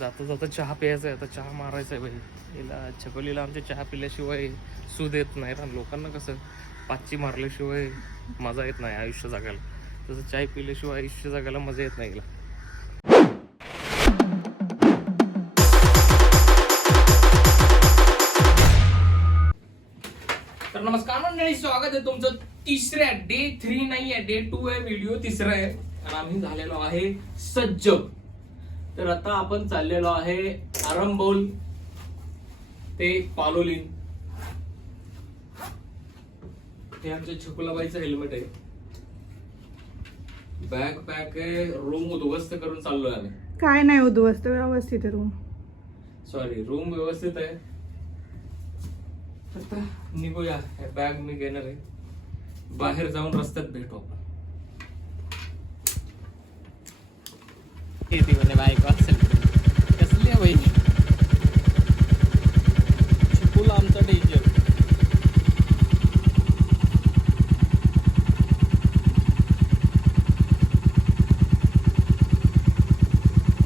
जाता जाता चहा प्यायचा आहे, आता चहा मारायचा आहे भाई. हिला छकोलीला आमच्या चहा पिल्याशिवाय सूद येत नाही ना. लोकांना कसं पाचची मारल्याशिवाय मजा येत नाही आयुष्य जगायला, तसं चाय पिल्याशिवाय आयुष्य जगायला मजा येत नाही हिला. तर नमस्कार मंडळी, स्वागत आहे तुमचं तिसऱ्या डे 3 नाही आहे, डे 2 आहे. व्हिडिओ तिसरा आहे आणि आम्ही झालेलो आहे सज्ज. तर आता आपण चाललेलो आहे आरंबोल ते पालोलीन. हे आमच्या छकुलाबाईचं हेल्मेट आहे, बॅग पॅक आहे, रूम उद्ध्वस्त करून चाललोय आम्ही. काय नाही उद्ध्वस्त, व्यवस्थित आहे रूम. सॉरी, रूम व्यवस्थित आहे. आता निघूया. बॅग मी घेणार आहे, बाहेर जाऊन रस्त्यात भेटू आपण. येते म्हणे बायको असेल कसली आहे बाई. चिकूला आमचा डेंजर.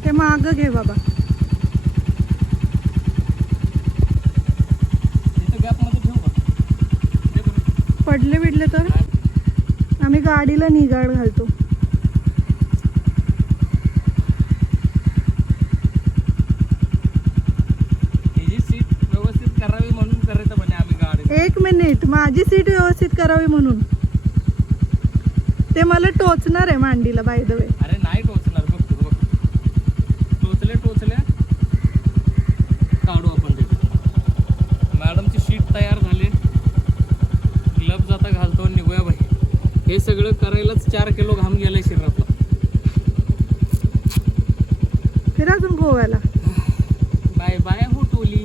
ते माग घे बाबा. पडले बिडले तर आम्ही गाडीला निगाड घालतो. सीट व्यवस्थित करावी म्हणून करायचं म्हणे आम्ही गाडी. 1 मिनिट, माझी सीट व्यवस्थित करावी म्हणून. ते मला टोचणार आहे मांडीला, बाय द वे. अरे नाही टोचणार, बघ तू बघ. टोचल्या काढू आपण ते. मॅडमची शीट तयार झाली, ग्लव्स आता घालतो, निघूया भाई. हे सगळं करायलाच 4 किलो घाम गेलाय शरीरातला. फिर अजून गोव्याला. बाय बाय हो टोली.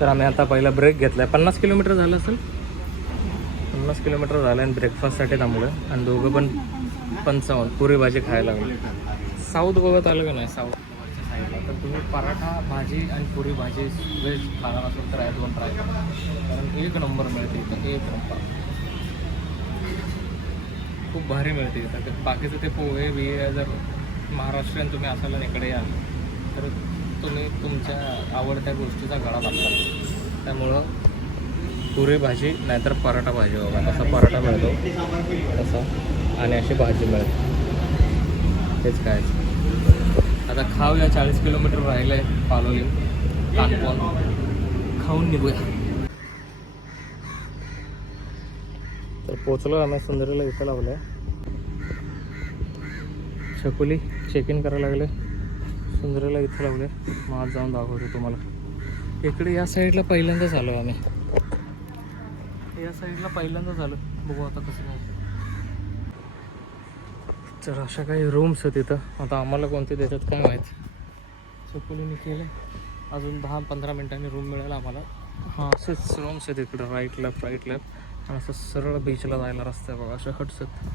तर आम्ही आता पहिला ब्रेक घेतलाय. 50 किलोमीटर झालं असेल, 50 किलोमीटर झालं आणि ब्रेकफास्टसाठी थांबलं. आणि दोघं पण 55 पुरी भाजी खायला लागलो. साऊथ गोव्यात आलं का नाही, साऊथच्या साईडला, तर तुम्ही पराठा भाजी आणि पुरी भाजी व्हेज खाणार असेल तर ॲडवून ट्राय करा, कारण 1 नंबर मिळते इथं. 1 नंबर, खूप भारी मिळते इथं. बाकीचं ते पोहे बिहे, जर महाराष्ट्रीयन तुम्ही असाल इकडे याल तर तुम्ही तुमच्या आवडत्या गोष्टीचा गळा लागतात. त्यामुळं पुरी भाजी नाहीतर पराठा भाजी बघा, असा पराठा मिळतो तसा, आणि अशी भाजी मिळते. तेच काय आता खाऊया. 40 किलोमीटर राहिलं आहे पालोली कानकोण, खाऊन निघूया. तर पोचलो आम्ही सुंदरीला. इथं लावलं आहे छकुली, चेक इन करायला लागले. सुंदरीला इथं लावले. मग आज जाऊन दाखवतो तुम्हाला. इकडे या साईडला पहिल्यांदाच आलो आम्ही, या साईडला पहिल्यांदाच आलो. बघू आता कसं नाही. तर अशा काही रूम्स आहेत तिथं. आता आम्हाला कोणते देतात काय माहीत. छकुलीने केलं, अजून 10-15 मिनटांनी रूम मिळेल आम्हाला. हां, असेच रूम्स आहेत इकडं, राईट लेफ्ट आणि असं सरळ बीचला जायला रस्ता आहे बघा. अशा हट्स आहेत.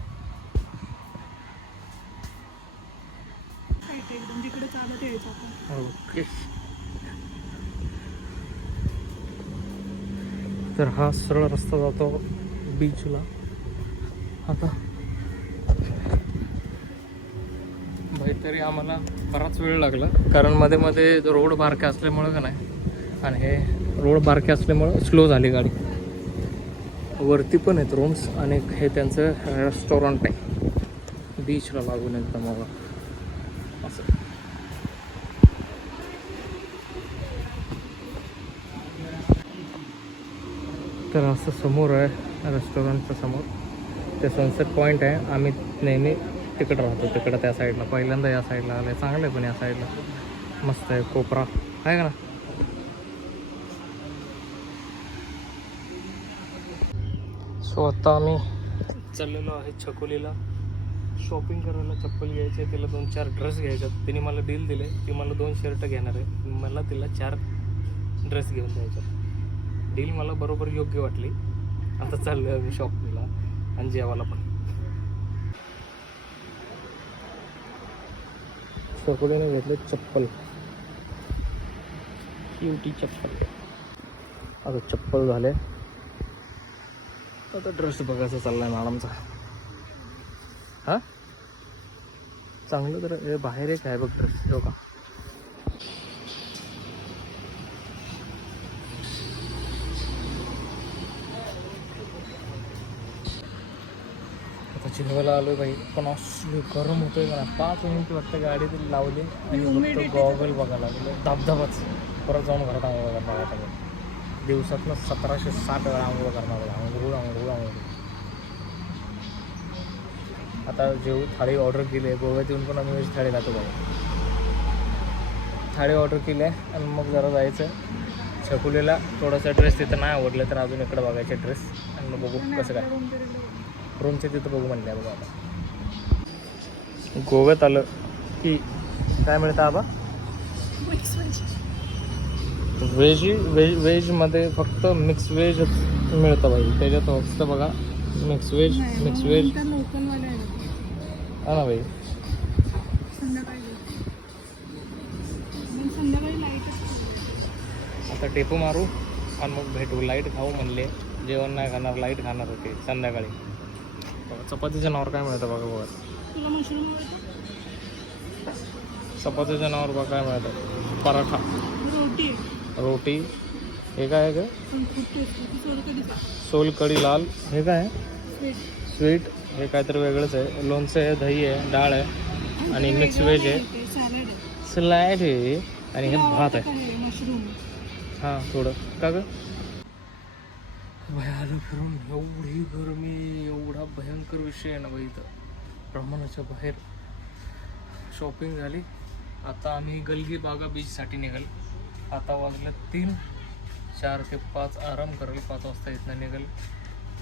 जिकडे चालत यायचं आपण. ओके, तर हा सरळ रस्ता जातो बीचला. आता भाई तरी आम्हाला बराच वेळ लागला, कारण मध्ये मध्ये रोड बारके असल्यामुळं का नाही, आणि हे रोड बारके असल्यामुळं स्लो झाली गाडी. वरती पण आहेत रूम्स, आणि हे त्यांचं रेस्टॉरंट आहे. बीचला लागून एकदम बघा असं. तर असं समोर आहे रेस्टॉरंटच्या समोर ते सनसेट पॉईंट आहे. आम्ही नेहमी तिकडं राहतो, तिकडं त्या साईडला. पहिल्यांदा या साईडला आलं आहे. चांगलं आहे पण या साईडला मस्त आहे. कोपरा आहे का ना. सो आता आम्ही चाललेलो आहे छकुलीला शॉपिंग करायला. चप्पल घ्यायचे, तिला 2-4 ड्रेस घ्यायच्यात. तिने मला डील दिले की मला 2 शर्ट घेणार आहे, मला तिला 4 ड्रेस घेऊन द्यायचे. डील मला बरोबर योग्य वाटली. आता चाललो आहे मी शॉपिंगला आणि जेवायला पण. चकुलीने घेतले चप्पल, क्यूटी चप्पल. आता चप्पल झाले, आता ड्रेस बघायचा चाललाय मॅडमचा. हा चांगलं तर हे बाहेर एक आहे बघ ड्रेस, हो का. आता चिनवायला आलोय बाई, पण असली गरम होतोय मला. 5 मिनिट वाटतं गाडी तरी लावली आणि फक्त गॉगल बघायला लागले. धबधबाच. परत जाऊन घरात आंघोळ करणार आता. दिवसातनं 1760 वेळा आंघोळ करणार. आंघोळ आंघोळ आंघोळ. आता जेव थाळी ऑर्डर केली आहे. गोव्यात येऊन पण आम्ही वेज थाळी खातो बाई. थाळी ऑर्डर केली आहे आणि मग जरा जायचं छकुलीला. थोडासा ड्रेस तिथं नाही आवडलं तर अजून इकडं बघायचे ड्रेस आणि मग बघू कसं काय. रूमचे तिथं बघू म्हणले बघा. आता गोव्यात आलं की काय मिळतं आबा. व्हेजमध्ये फक्त मिक्स व्हेजच मिळतं बाई. त्याच्यात फक्त बघा मिक्स व्हेज. मिक्स व्हेज हा ना बाई. आता टेपो मारू आणि मग भेटू. लाईट खाऊ म्हणले. जेवण नाही खाणार, लाईट खाणार होते संध्याकाळी. चपातीच्या नावावर काय मिळतं बघा बघा. चपातीच्या नावावर बघा काय मिळतं. पराठा, रोटी. हे काय आहे का. सोलकढी लाल. हे काय आहे स्वीट. हे काहीतरी वेगळंच आहे. लोणचं आहे, दही आहे, डाळ आहे आणि मिक्स व्हेज आहे, सॅलड आहे आणि हे भात आहे. हां थोडं का ग. आलं फिरून. एवढी गरमी, एवढा भयंकर विषय आहे ना बाई इथं. प्रमाणाच्या बाहेर. शॉपिंग झाली. आता आम्ही गलगीबागा बीचसाठी निघाल. आता वाजलं 3. 4 ते 5 आराम करेल. 5 वाजता इथनं निघाल.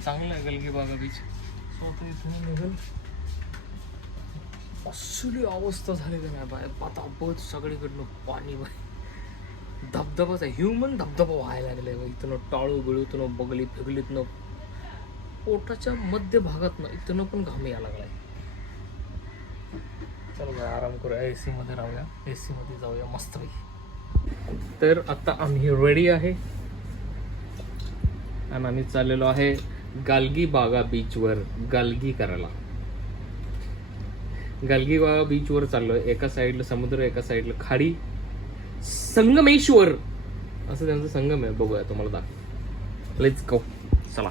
चांगलं आहे गलगीबागा बीच. सो आता इथून निघाल. असली अवस्था झाली का नाही बाय. पतापत सगळीकडनं पाणी बाय. धबधबाच आहे. ह्युमन धबधबा व्हायला लागलाय बाई. इथनं टाळू बिळूतनं बगली फिगलीतनं पोटाच्या मध्य भागातनं इथनं पण घाम यायला लागलाय. चलो बाय आराम करूया. AC मध्ये राहूया. AC मध्ये जाऊया मस्तपैकी. तर आता आम्ही रेडी आहे आणि आम्ही चाललेलो आहे गालगीबागा बीचवर गालगी करायला. गालगीबागा बीचवर चाललोय. एका साईडला समुद्र, एका साईडला खाडी. संगमेश्वर असं त्यांचं संगम आहे. बघूया तुम्हाला दाखव. Let's go. चला.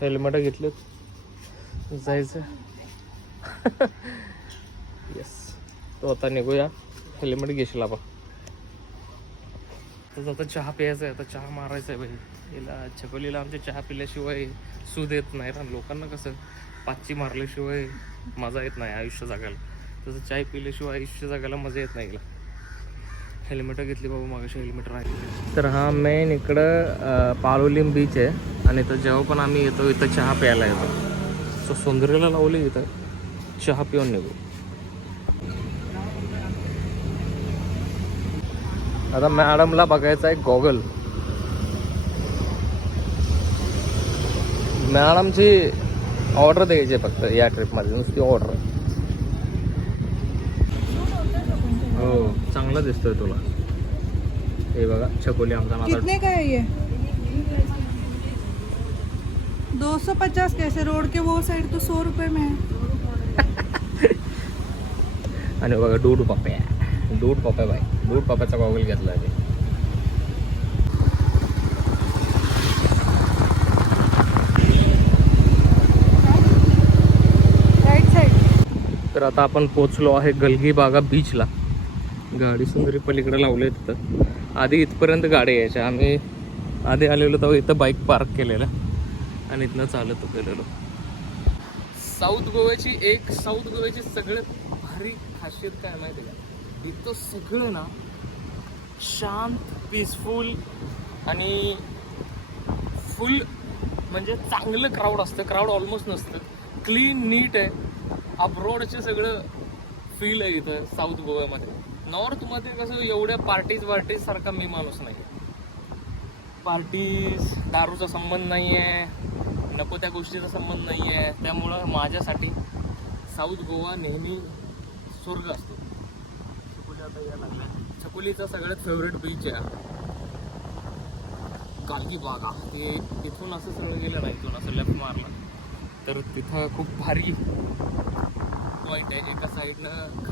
हेल्मेट घेतलेत. जायचं. येस. तो आता निघूया. हेल्मेट घेशील बा. तर आता चहा प्यायचा आहे. आता चहा मारायचा आहे भाई. हिला छकुलीला आमच्या चहा पिल्याशिवाय सूद येत नाही ना. लोकांना कसं पाचची मारल्याशिवाय मजा येत नाही आयुष्य जगायला. तसं चाय पिल्याशिवाय आयुष्य जगायला मजा येत नाही हिला. हेल्मेट घेतली बाबा. मागाशी हेल्मेट राहिली. तर हा मेन इकडं पाळोलीम बीच आहे आणि तर जेव्हा पण आम्ही येतो इथं चहा प्यायला येतो. सो सुंदरीला लावली इथं चहा पिऊन निघू. आता मॅडमला बघायचं आहे गॉगल. मॅडमची ऑर्डर द्यायची फक्त या ट्रिपमध्ये. नुसती ऑर्डर. हो चांगला दिसतोय तुला. हे बघा छकुली आमचा नाता. कितने का है ये. 250 कैसे. रोड के वो साइड तो 100 रुपए में है. आणि बघा दूध पप्या. दूध पप्या बाई. दूध पप्याचा गॉगल घेतला आहे. तर आता आपण पोचलो आहे गलगी बागा बीचला. गाडी सुंदरी पलीकडे लावले तिथं. आधी इथपर्यंत गाड्या यायच्या. आम्ही आधी आलेलो तेव्हा इथं बाईक पार्क केलेलं आणि इथनं चालत गेलेलो. साऊथ गोव्याची सगळ्यात भारी खासियत काय माहिती आहे का? इथं सगळं ना शांत, पीसफुल आणि फुल म्हणजे चांगलं क्राऊड असतं. क्राऊड ऑलमोस्ट नसतं. क्लीन, नीट आहे. अब्रॉडचे सगळं फील आहे इथं साऊथ गोव्यामध्ये. नॉर्थमध्ये कसं एवढ्या पार्टीज सारखा मी माणूस नाही. पार्टीज, दारूचा संबंध नाही आहे, नको त्या गोष्टीचा संबंध नाही आहे. त्यामुळं माझ्यासाठी साऊथ गोवा नेहमी स्वर्ग असतो. छकुली आता यायला लागल्या. छकुलीचा सगळ्यात फेवरेट बीच आहे गलगी बागा. ते इथून असं सगळं गेलं ना, इथून असं लेफ्ट मारला तर तिथं खूप भारी पॉईंट आहे. एका साईडनं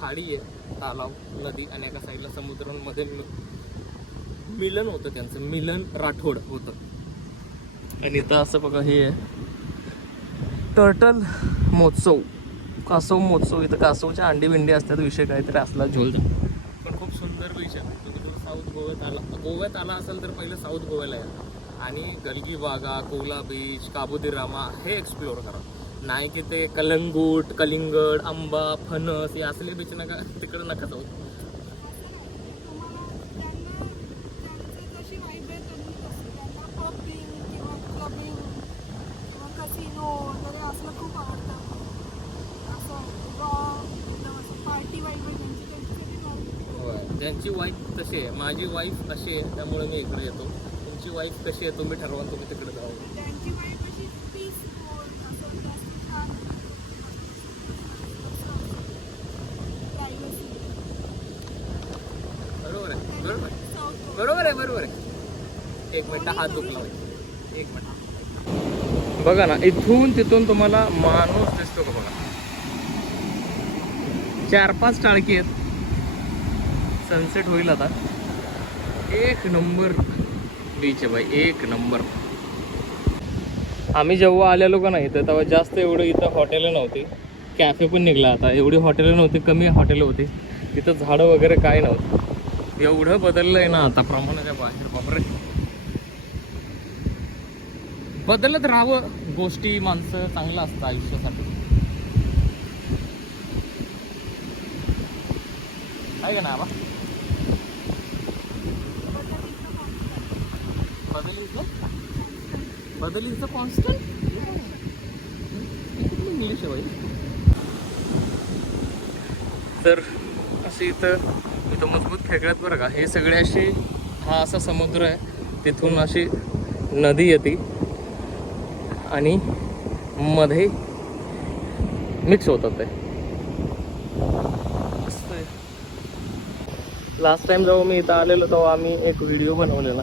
खाडी आहे, तलाव, नदी, आणि एका साईडला समुद्रामध्ये मिलन होतं. त्यांचं मिलन राठोड होतं. आणि इथं असं बघा हे आहे टर्टल महोत्सव, कासव महोत्सव. इथं कासवच्या अंडी बिंडी असतात. विषय काहीतरी असला झोलचा. पण खूप सुंदर बीच आहे. तुम्ही जर साऊथ गोव्यात आला असेल तर पहिलं साऊथ गोव्याला या आणि गलगी बागा, कोला बीच, काबोदी रामा हे एक्सप्लोअर करा. नाही की ते कलंगूट, कलिंगड, आंबा, फणस हे असले बीच नका, तिकडे नका जाऊ. ज्यांची वाईफ तशी आहे, माझी वाईफ अशी आहे, त्यामुळे मी इकडे येतो. तुमची वाईफ कशी आहे तुम्ही ठरवा, तुम्ही तिकडे जाऊ. बरोबर आहे. एक मिनिट, हात दुखला. एक मिनिट बघा ना, इथून तिथून तुम्हाला माणूस दिसतो का बघा. 4-5 टाळकी आहेत. सनसेट होईल आता. एक नंबर बीच आहे भाई, एक नंबर. आम्ही जेव्हा आलेलो का नाही तर तेव्हा जास्त एवढं इथं हॉटेलं नव्हती. कॅफे पण निघला आता. एवढी हॉटेलं नव्हती, कमी हॉटेलं होती. तिथं झाडं वगैरे काय नव्हतं. एवढं बदललं आहे ना आता प्रमाणाच्या बाहेर. बापरे, बदलत राहावं. गोष्टी, माणसं चांगलं असतं आयुष्यासाठी. आहे का ना आबा? बदल इज द कॉन्स्टंट. इंग्लिश आहे भाई. तर असे इथं मजबूत खेकड्यात बरं का. हे सगळे असे, हा असा समुद्र आहे, तिथून अशी नदी येते आणि मध्ये मिक्स होतात. ते लास्ट टाइम जेव्हा मी इथं आलेलो तेव्हा आम्ही एक व्हिडिओ बनवलेला.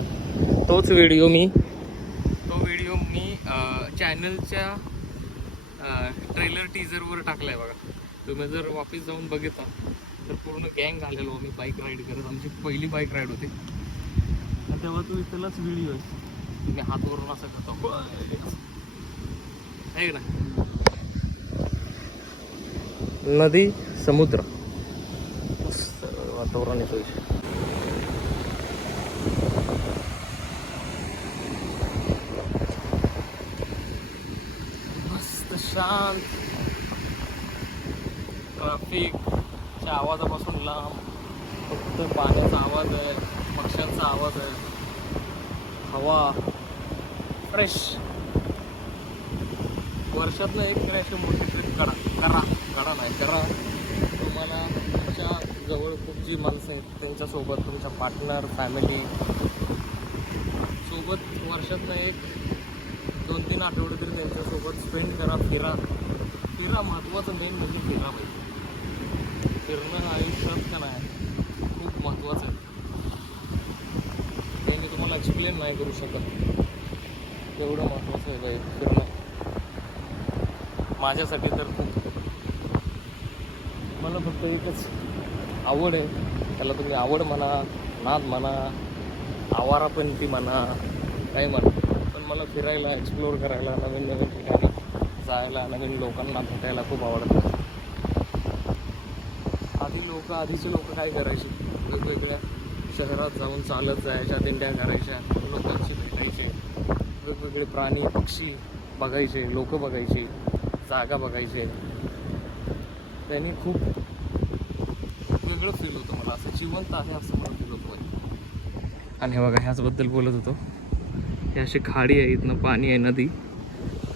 तो व्हिडिओ मी चॅनलच्या ट्रेलर टीजरवर टाकलाय बघा. तुम्ही जर वापस जाऊन बघितला तर पूर्ण गँग आलेलो आम्ही बाईक राईड करत. आमची पहिली बाईक राईड होती. तेव्हा तो इथलाच व्हिडिओ आहे. तुम्ही हातवरून असं करतो आहे ना. नदी, समुद्र, वातावरण येतो. मस्त शांत. ट्रॅफिकच्या आवाजापासून लांब. फक्त पाण्याचा आवाज आहे, पक्ष्यांचा आवाज आहे, हवा फ्रेश. वर्षातनं एक तरी अशी मोठी ट्रिप करा. तुम्हाला तुमच्या जवळ खूप जी माणसं आहेत त्यांच्यासोबत, तुमच्या पार्टनर, फॅमिली सोबत वर्षातनं एक 2-3 आठवडे तरी त्यांच्यासोबत स्पेंड करा. फिरा. महत्त्वाचं मेन म्हणजे फिरा पाहिजे. फिरणं आयुष्यात का नाही खूप महत्त्वाचं आहे. हे मी तुम्हाला एक्सप्लेन नाही करू शकत, एवढं महत्त्वाचं आहे बाई फिरणं माझ्यासाठी. तर खूप, मला फक्त एकच आवड आहे. त्याला तुम्ही आवड म्हणा, नाद म्हणा, आवारापंती म्हणा, काही म्हणा. पण मला फिरायला, एक्सप्लोअर करायला, नवीन ठिकाणी जायला, नवीन लोकांना भेटायला खूप आवडतं. ही लोक आधीचे लोक काय करायचे, वेगवेगळ्या शहरात जाऊन चालत जायच्या, दिंड्या करायच्या, लोकांशी भेटायचे, वेगवेगळे प्राणी पक्षी बघायचे, लोक बघायचे, जागा बघायचे. त्यांनी खूप वेगळं फील होतं मला, असं जिवंत आहे असं मला फील होतं. आणि हे बघा, ह्याचबद्दल बोलत होतो. हे अशी खाडी आहे, इथनं पाणी आहे, नदी,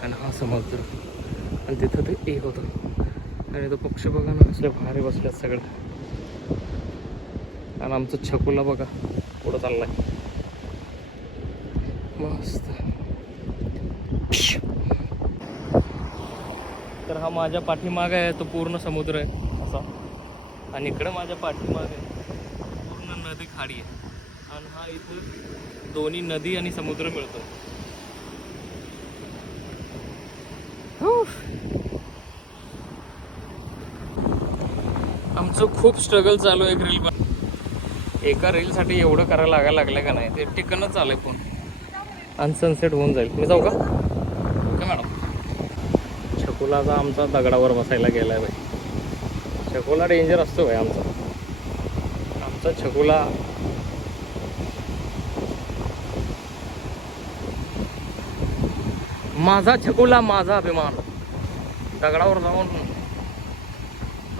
आणि हा समुद्र, आणि तिथं ते एक होतं. आणि तो पक्षी बघा ना, असले भारी बसल्यात सगळं. आणि आमचं छकुला बघा पुढं चाललाय मस्त. तर हा माझ्या पाठीमाग आहे, तो पूर्ण समुद्र आहे असा, आणि इकडं माझ्या पाठीमागे पूर्ण नदी खाडी आहे. आणि हा इथं दोन्ही नदी आणि समुद्र मिळतो. आमचं खूप स्ट्रगल चालू आहे रील पण. एका रीलसाठी एवढं करायला लागायला लागलं का नाही, ते टिकनच चालू आहे फोन. आणि सनसेट होऊन जाईल. मी जाऊ का? Okay madam. छकुलाचा आमचा दगडावर बसायला गेला आहे बाई. छकुला डेंजर असतो भाई आमचा छकुला. माझा छकुला, माझा अभिमान. दगडावर जाऊन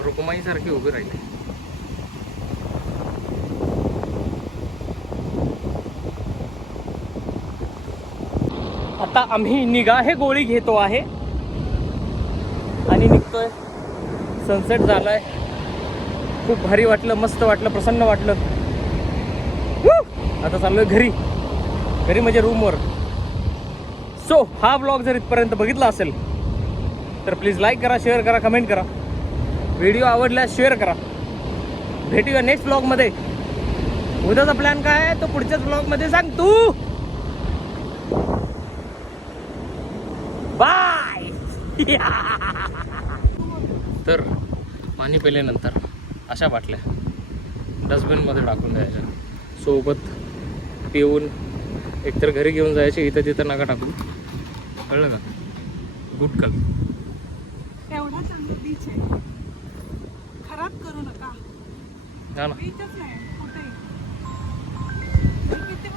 रुक्माईसारखी उभी राहिली. आता आम्ही निगाहे गोळी घेतो आहे आणि निघतोय. सनसेट झालाय, खूप भारी वाटलं, मस्त वाटलं, प्रसन्न वाटलं. आता चाललोय घरी म्हणजे रूमवर. सो हा ब्लॉग जर इथपर्यंत बघितला असेल तर प्लीज लाईक करा, शेअर करा, कमेंट करा. व्हिडिओ आवडल्यास शेअर करा. भेटूया नेक्स्ट ब्लॉगमध्ये. उद्याचा प्लॅन काय आहे तो पुढच्याच ब्लॉगमध्ये सांग तू. बाय. तर पाणी पिल्यानंतर अशा बाटल्या डस्टबिनमध्ये टाकून द्यायच्या, सोबत पिऊन एकतर घरी घेऊन जायचे. इथं तिथं नका टाकू, कळलं का? गुड कल. एवढा चांगला बीच आहे, खराब करू नका. हा ना. बीचच नाही कुठे. किती